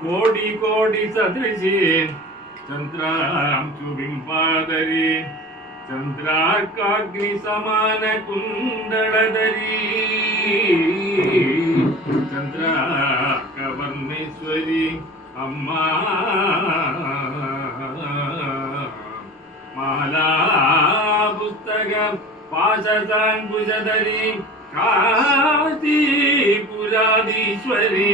ಕೋಟಿ ಕೋಟಿ ಸದೃಶಿ ಚಂದ್ರಾಂಶುಬಿಂಬಾದರಿ ಚಂದ್ರಾರ್ಕಾಗ್ನಿ ಸಮಾನ ಕುಂಡಳದರಿ ಚಂದ್ರಾರ್ಕವರ್ಣೇಶ್ವರಿ ಅಮ್ಮ ಮಾಲಾ ಪುಸ್ತಕ ಪಾಶತಾಂಬುಜಧರಿ ಕಾಶೀಪುರಾಧೀಶ್ವರಿ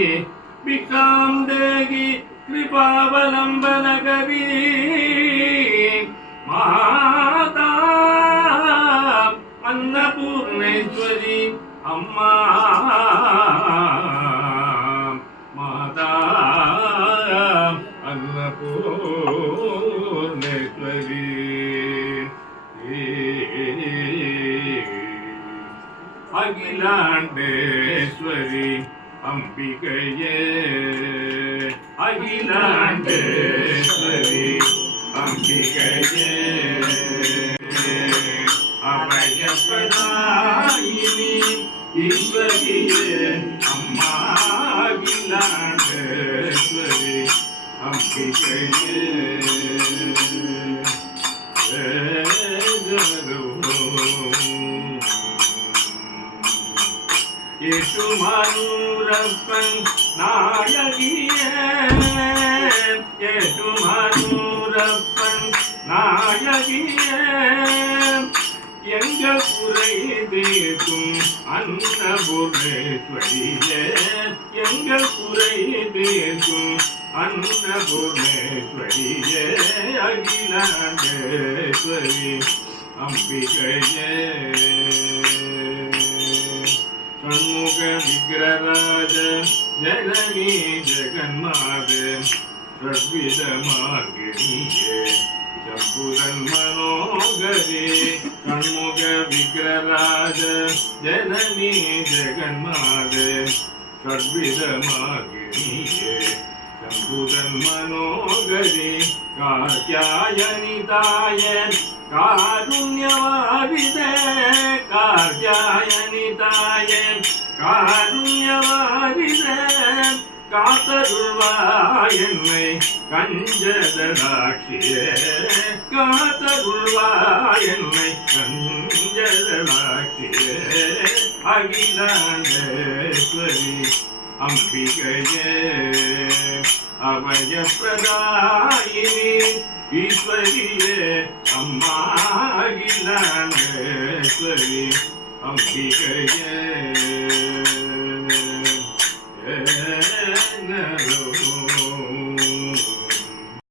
ಭಿಕ್ಷಾಂ ದೇಹಿ ಕೃಪಾವಲಂಬನ ಕರಿ ಮಾತಾ ಅನ್ನಪೂರ್ಣೇಶ್ವರಿ ಅಮ್ಮ ಮಾತಾ ಅನ್ನಪೂರ್ಣೇಶ್ವರಿ ಅಖಿಲಾಂಡೇಶ್ವರಿ ಅಂಬಿಕೆಯೇ ಅಖಿಲಾಂಡೇಶ್ವರಿ ಅಂಬಿಕೆಯೇ ಅಭಯಪ್ರದಾಯಿನಿ ಈಶ್ವರಿಯೇ ಅಮ್ಮ ಅಖಿಲಾಂಡೇಶ್ವರಿ ಅಂಬಿಕೆಯೇ ಯೇಸು ಮಾನೂರಪ್ಪನ್ ನಾಯಕಿಯೇ ಯೇಸು ಮಾನೂರಪ್ಪನ್ நாயகியே எங்க குறை தீர்க்கும் அன்னபூர்ணேஸ்வரியே எங்க குறை தீர்க்கும் அன்னபூர்ணேஸ்வரியே அகிலாண்டேஸ்வரி அம்பிகையே ஷண்முக விக்கிரராஜ ஜனனி ஜெகன்மாதே षड्विध मार्गिणीये शम्भुरन् मनोगरे षण्मुख विग्रहराज जननी जगन्माते षड्विध मार्गिणीये शम्भुरन् मनोगरे कात्यायनिताय कारुण्यवारिदे कात्यायनिताय कारुण्यवारिदे காத்தருள்வாய் என்னை கஞ்சதடாட்சியே காத்தருள்வாய் என்னை கஞ்சதடாட்சியே அகிலாண்டேஸ்வரி அம்பிகையே அபயப்பிரதாயினி ஈஸ்வரியே அம்மா அகிலாண்டேஸ்வரி அம்பிகையே